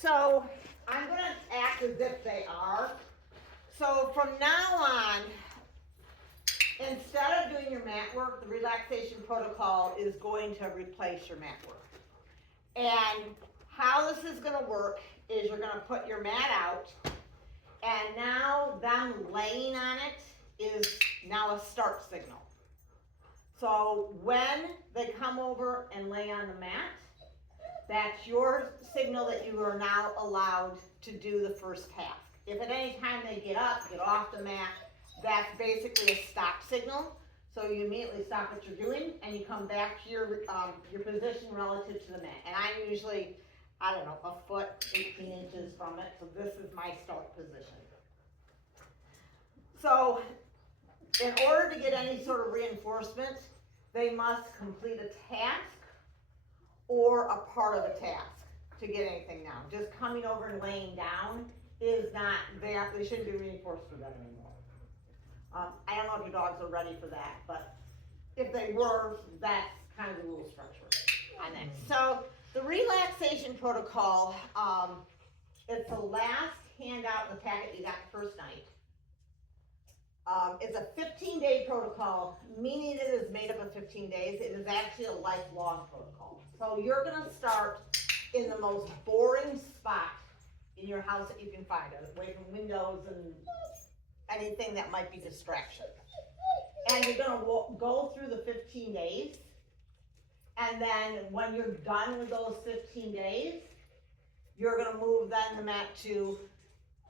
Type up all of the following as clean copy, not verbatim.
So I'm going to act as if they are. So from now on, instead of doing your mat work, the relaxation protocol is going to replace your mat work. And how this is going to work is you're going to put your mat out, and now them laying on it is now a start signal. So when they come over and lay on the mat, that's your signal that you are now allowed to do the first task. If at any time they get up, get off the mat, that's basically a stop signal. So you immediately stop what you're doing and you come back to your position relative to the mat. And I'm usually, I don't know, a foot, 18 inches from it. So this is my start position. So in order to get any sort of reinforcement, they must complete a task or a part of a task to get anything now. Just coming over and laying down is not, they shouldn't be reinforced for that anymore. I don't know if your dogs are ready for that, but if they were, that's kind of the rule structure on that. So the relaxation protocol, it's the last handout in the packet you got the first night. It's a 15-day protocol, meaning it is made up of 15 days. It is actually a lifelong protocol. So you're gonna start in the most boring spot in your house that you can find, away from windows and anything that might be distraction. And you're gonna go through the 15 days, and then when you're done with those 15 days, you're gonna move then the mat to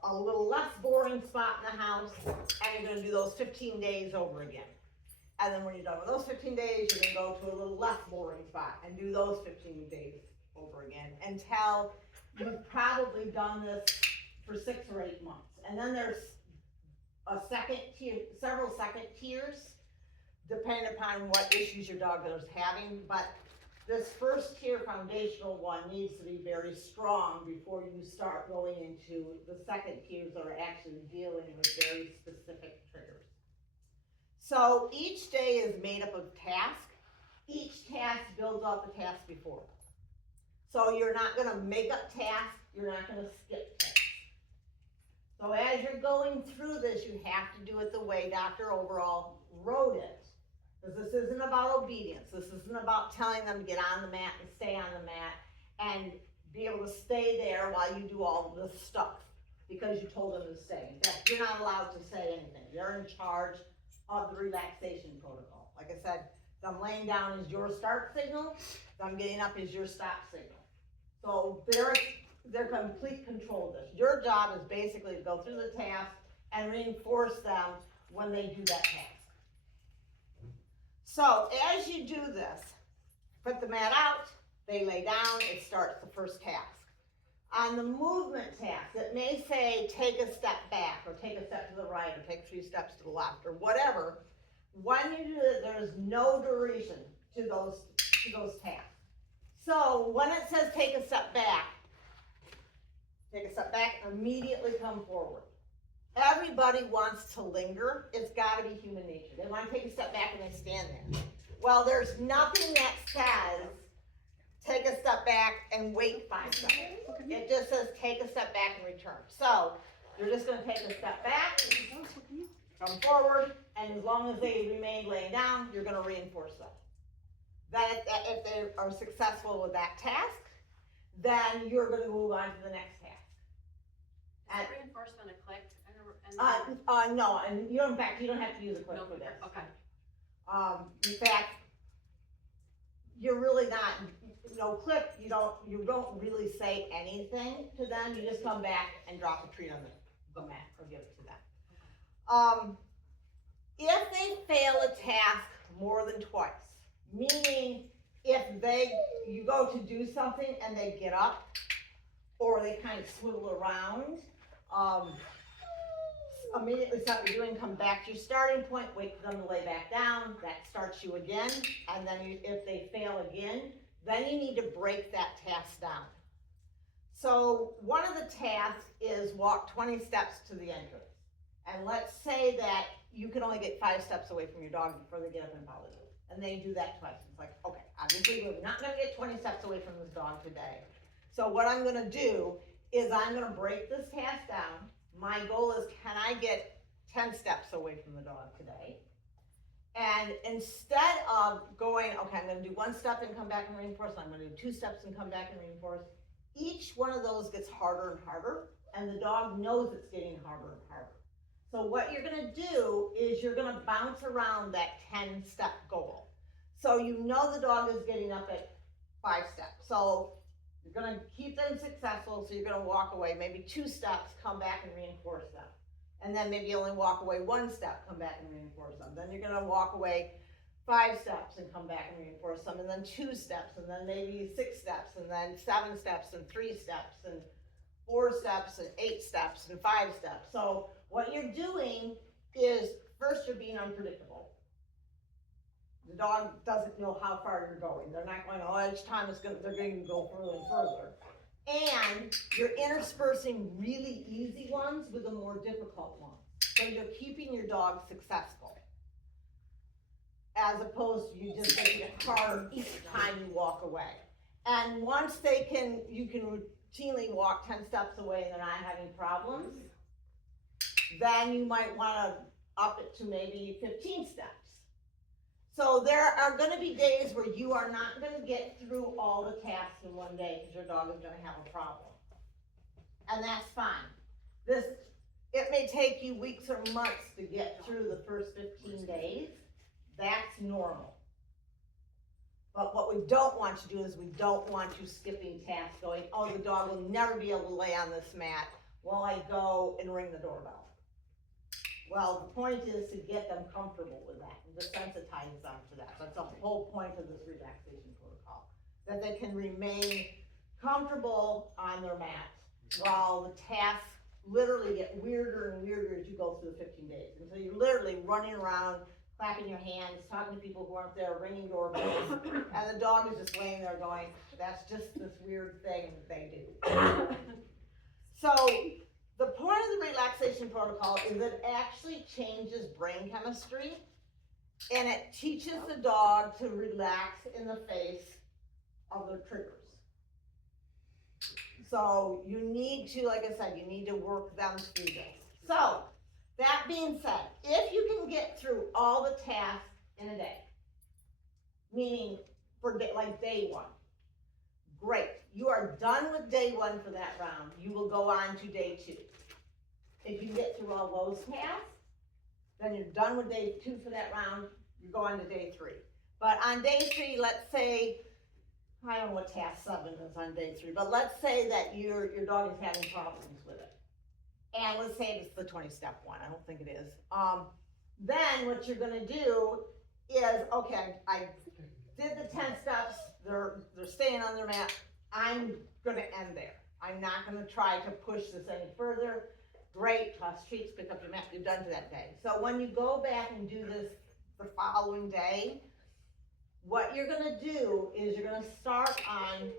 a little less boring spot in the house, and you're gonna do those 15 days over again. And then when you're done with those 15 days, you're gonna go to a little less boring spot and do those 15 days over again until you've probably done this for 6 or 8 months. And then there's a second tier, several second tiers, depending upon what issues your dog is having. But this first tier foundational one needs to be very strong before you start going into the second tiers that are actually dealing with very specific triggers. So each day is made up of tasks. Each task builds off the task before. So you're not going to make up tasks, you're not going to skip tasks. So as you're going through this, you have to do it the way Dr. Overall wrote it. Because this isn't about obedience. This isn't about telling them to get on the mat and stay on the mat and be able to stay there while you do all of this stuff because you told them to stay. In fact, you're not allowed to say anything. They're in charge of the relaxation protocol. Like I said, them laying down is your start signal. Them getting up is your stop signal. So they're complete control of this. Your job is basically to go through the task and reinforce them when they do that task. So as you do this, put the mat out, they lay down, it starts the first task. On the movement task, it may say take a step back or take a step to the right or take 3 steps to the left or whatever. When you do it, there's no duration to those tasks. So when it says take a step back, immediately come forward. Everybody wants to linger. It's got to be human nature. They want to take a step back and they stand there. Well, there's nothing that says take a step back and wait 5 seconds. It just says take a step back and return. So you're just going to take a step back, come forward, and as long as they remain laying down, you're going to reinforce them. Then if they are successful with that task, then you're going to move on to the next task. Is reinforcement a click? No, and you don't, in fact, you don't have to use a click for this. Okay. In fact, you're really not, no click, you don't really say anything to them. You just come back and drop a treat on the mat or give it to them. If they fail a task more than twice, meaning if you go to do something and they get up or they kind of swivel around, immediately stop what you're doing, come back to your starting point, wait for them to lay back down, that starts you again, and then if they fail again, then you need to break that task down. So one of the tasks is walk 20 steps to the entrance. And let's say that you can only get 5 steps away from your dog before they get up and follow you. And they do that twice. It's like, okay, obviously we're not gonna get 20 steps away from this dog today. So what I'm gonna do is I'm gonna break this task down. My goal is, can I get 10 steps away from the dog today? And instead of going, okay, I'm gonna do 1 step and come back and reinforce, I'm gonna do 2 steps and come back and reinforce, each one of those gets harder and harder, and the dog knows it's getting harder and harder. So what you're gonna do is you're gonna bounce around that 10-step goal. So you know the dog is getting up at 5 steps. So you're gonna keep them successful, so you're gonna walk away, maybe 2 steps, come back and reinforce them. And then maybe only walk away 1 step, come back and reinforce them. Then you're gonna walk away 5 steps and come back and reinforce them, and then 2 steps, and then maybe 6 steps, and then 7 steps, and 3 steps, and 4 steps, and 8 steps, and 5 steps. So what you're doing is, first you're being unpredictable. The dog doesn't know how far you're going. They're not going, oh, each time they're going to go further and further. And you're interspersing really easy ones with the more difficult ones. So you're keeping your dog successful, as opposed to you just making it hard each time you walk away. And once you can routinely walk 10 steps away and they're not having problems, then you might wanna up it to maybe 15 steps. So there are gonna be days where you are not gonna get through all the tasks in one day because your dog is gonna have a problem. And that's fine. It may take you weeks or months to get through the first 15 days. That's normal. But what we don't want you to do is we don't want you skipping tasks going, oh, the dog will never be able to lay on this mat while I go and ring the doorbell. Well, the point is to get them comfortable with that and desensitize them to that. That's the whole point of this relaxation protocol, that they can remain comfortable on their mat while the tasks literally get weirder and weirder as you go through the 15 days. And so you're literally running around, clapping your hands, talking to people who aren't there, ringing doorbells, and the dog is just laying there going, that's just this weird thing that they do. So the point of the relaxation protocol is it actually changes brain chemistry, and it teaches the dog to relax in the face of their triggers. So you need to, like I said, you need to work them through this. So that being said, if you can get through all the tasks in a day, meaning for like day 1, great. You are done with day 1 for that round. You will go on to day 2. If you get through all those tasks, then you're done with day 2 for that round. You go on to day 3. But on day 3, let's say, I don't know what task 7 is on day 3, but let's say that your dog is having problems with it. And let's say it's the 20-step one. I don't think it is. Then what you're gonna do is, okay, I did the 10 steps. They're staying on their mat. I'm gonna end there. I'm not gonna try to push this any further. Great, toss treats, pick up your mat. You're done for that day. So when you go back and do this the following day, what you're gonna do is you're gonna start on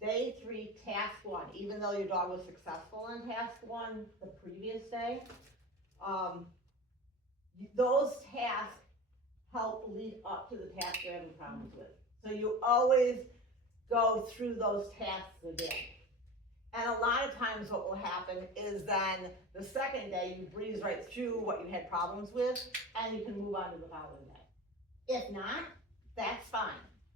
day 3, task 1, even though your dog was successful on task 1 the previous day. Those tasks help lead up to the task you're having problems with. So you always go through those tasks again. And a lot of times what will happen is then the second day you breeze right through what you had problems with and you can move on to the following day. If not, that's fine.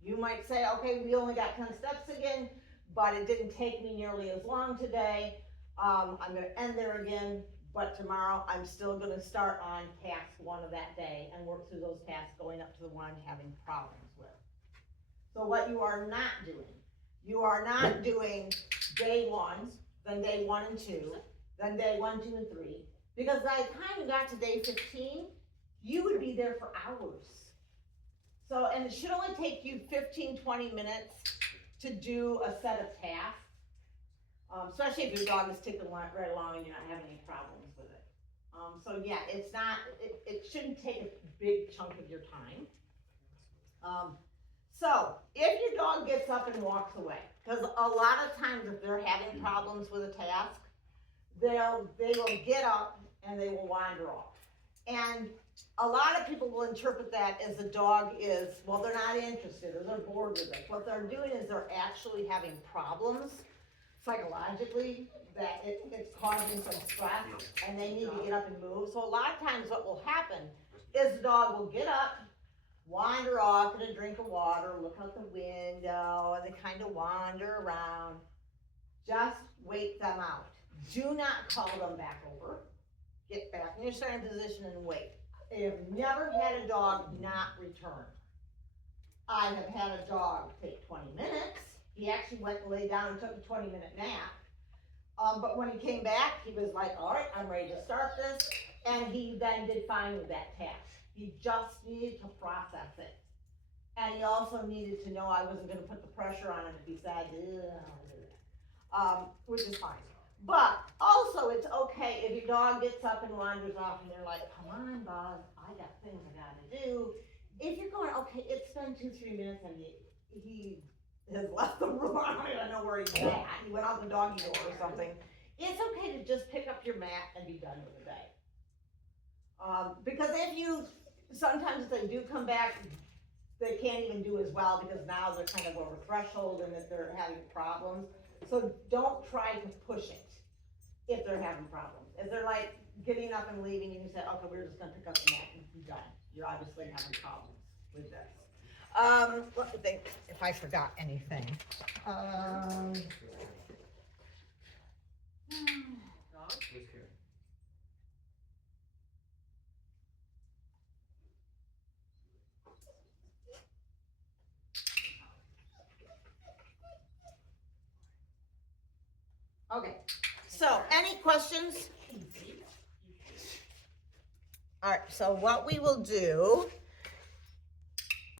You might say, okay, we only got 10 steps again, but it didn't take me nearly as long today. I'm gonna end there again, but tomorrow I'm still gonna start on task 1 of that day and work through those tasks going up to the one I'm having problems with. So what you are not doing, you are not doing day 1, then day 1 and 2, then day 1, 2, and 3, because by the time you got to day 15, you would be there for hours. So, and it should only take you 15, 20 minutes to do a set of tasks, especially if your dog is ticking right along and you're not having any problems with it. So yeah, it shouldn't take a big chunk of your time. So if your dog gets up and walks away, because a lot of times if they're having problems with a task, they will get up and they will wander off. And a lot of people will interpret that as the dog is, well, they're not interested or they're bored with it. What they're doing is they're actually having problems. psychologically that it's causing some stress and they need to get up and move. So a lot of times what will happen is the dog will get up, wander off, get a drink of water, look out the window, and they kind of wander around. Just wake them out. Do not call them back over. Get back in your starting position and wait. I have never had a dog not return. I have had a dog take 20 minutes. He actually went and lay down and took a 20-minute nap. But when he came back, he was like, all right, I'm ready to start this. And he then did fine with that task. He just needed to process it. And he also needed to know I wasn't gonna put the pressure on him if he said, which is fine. But also it's okay if your dog gets up and wanders off and they're like, come on, Buzz, I got things I gotta do. If you're going, okay, it's been 2-3 minutes and he has left the room, I don't even know where he's at, he went out the doggy door or something, it's okay to just pick up your mat and be done with the day. Because sometimes if they do come back, they can't even do as well because now they're kind of over threshold and that they're having problems. So don't try to push it if they're having problems. If they're like getting up and leaving and you say, okay, we're just gonna pick up the mat and be done. You're obviously having problems with this. Let me think if I forgot anything. Okay, so any questions? All right, so what we will do